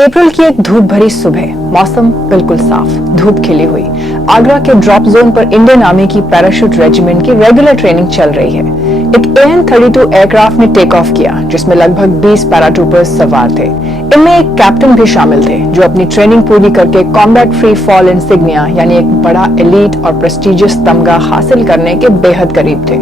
अप्रैल की एक धूप भरी सुबह, मौसम बिल्कुल साफ, धूप खिली हुई। आगरा के ड्रॉप जोन पर इंडियन आर्मी की पैराशूट रेजिमेंट की रेगुलर ट्रेनिंग चल रही है। एक AN-32 एयरक्राफ्ट ने टेक ऑफ किया, जिसमें लगभग 20 पैराट्रूपर्स सवार थे। इनमें एक कैप्टन भी शामिल थे, जो अपनी ट्रेनिंग पूरी करके कॉम्बैट फ्री फॉल इंसिग्निया यानी एक बड़ा एलीट और प्रेस्टिजियस तमगा हासिल करने के बेहद करीब थे।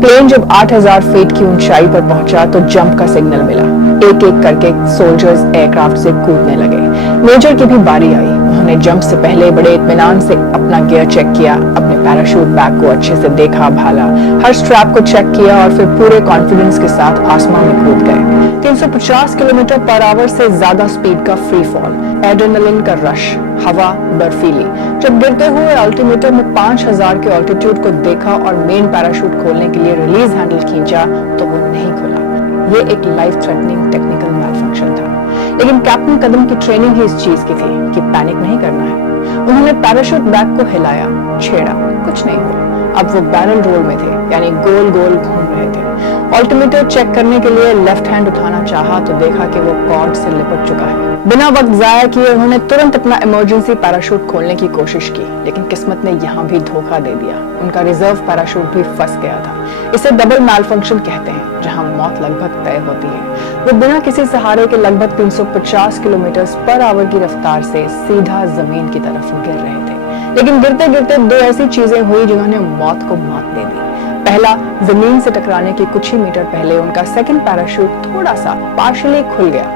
प्लेन जब 8000 फीट की ऊंचाई पर पहुंचा तो जंप का सिग्नल मिला। एक एक करके सोल्जर्स एयरक्राफ्ट से कूदने लगे। मेजर की भी बारी आई। उन्होंने जंप से पहले बड़े इत्मीनान से अपना गियर चेक किया, अपने पैराशूट बैग को अच्छे से देखा भाला, हर स्ट्रैप को चेक किया और फिर पूरे कॉन्फिडेंस के साथ आसमान में कूद गए। 350 किलोमीटर पर आवर से ज्यादा स्पीड का फ्री फॉल, एड्रेनलिन का रश, हवा बर्फीली। जब गिरते हुए अल्टीमीटर में 5000 के ऑल्टीट्यूड को देखा और मेन पैराशूट खोलने के लिए रिलीज हैंडल खींचा तो वो नहीं खुला। ये एक लाइफ थ्रेटनिंग टेक्निकल मैलफंक्शन था, लेकिन कैप्टन कदम की ट्रेनिंग ही इस चीज की थी कि पैनिक नहीं करना है। उन्होंने पैराशूट बैग को हिलाया, छेड़ा, कुछ नहीं हुआ। अब वो बैरल रोल में थे, यानी गोल गोल घूम रहे थे। ऑल्टीमीटर चेक करने के लिए लेफ्ट हैंड उठाना चाहा तो देखा कि वो कॉर्ड से लिपट चुका है। बिना वक्त जाया किए उन्होंने तुरंत अपना इमरजेंसी पैराशूट खोलने की कोशिश की, लेकिन किस्मत ने यहाँ भी धोखा दे दिया। उनका रिजर्व पैराशूट भी फंस गया था। इसे डबल मैलफंक्शन कहते हैं, जहाँ मौत लगभग तय होती है। वो बिना किसी सहारे के लगभग 350 किलोमीटर पर आवर की रफ्तार से सीधा जमीन की तरफ गिर रहे थे। लेकिन गिरते गिरते दो ऐसी चीजें हुई जिन्होंने मौत को मात दे दी। पहला, जमीन से टकराने के कुछ ही मीटर पहले उनका सेकंड पैराशूट थोड़ा सा पार्शियली खुल गया।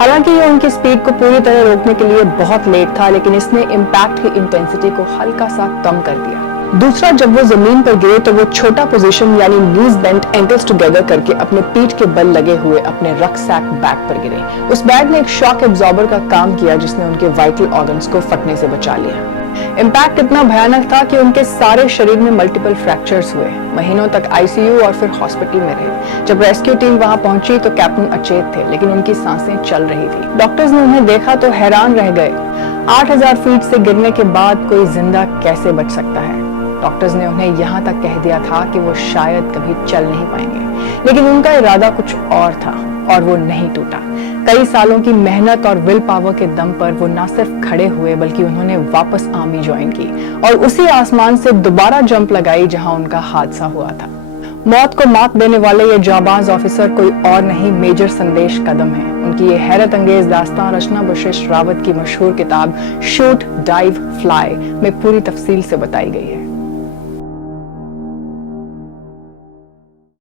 हालांकि ये उनकी स्पीड को पूरी तरह रोकने के लिए बहुत लेट था, लेकिन इसने इम्पैक्ट की इंटेंसिटी को हल्का सा कम कर दिया। दूसरा, जब वो जमीन पर गिरे तो वो छोटा पोजीशन यानी नीज बेंट एंकल्स टुगेदर करके अपने पीठ के बल लगे हुए अपने रक्सैक बैग पर गिरे। उस बैग ने एक शॉक एब्जॉर्बर का काम किया, जिसने उनके वाइटल ऑर्गन्स को फटने से बचा लिया। इम्पैक्ट इतना भयानक था कि उनके सारे शरीर में मल्टीपल फ्रैक्चर्स हुए। महीनों तक ICU और फिर हॉस्पिटल में रहे। जब रेस्क्यू टीम वहां पहुंची तो कैप्टन अचेत थे, लेकिन उनकी सांसें चल रही थी। डॉक्टर्स ने उन्हें देखा तो हैरान रह गए। 8000 फीट से गिरने के बाद कोई जिंदा कैसे बच सकता है। डॉक्टर्स ने उन्हें यहाँ तक कह दिया था कि वो शायद कभी चल नहीं पाएंगे, लेकिन उनका इरादा कुछ और था और वो नहीं टूटा। कई सालों की मेहनत और विल पावर के दम पर वो न सिर्फ खड़े हुए बल्कि उन्होंने वापस आर्मी ज्वाइन की और उसी आसमान से दोबारा जंप लगाई जहां उनका हादसा हुआ था। मौत को मात देने वाले ये जाबाज ऑफिसर कोई और नहीं, मेजर संदेश कदम है। उनकी ये हैरत अंगेज दास्तान रचना वशिष्ठ रावत की मशहूर किताब शूट डाइव फ्लाई में पूरी तफसील से बताई गई है।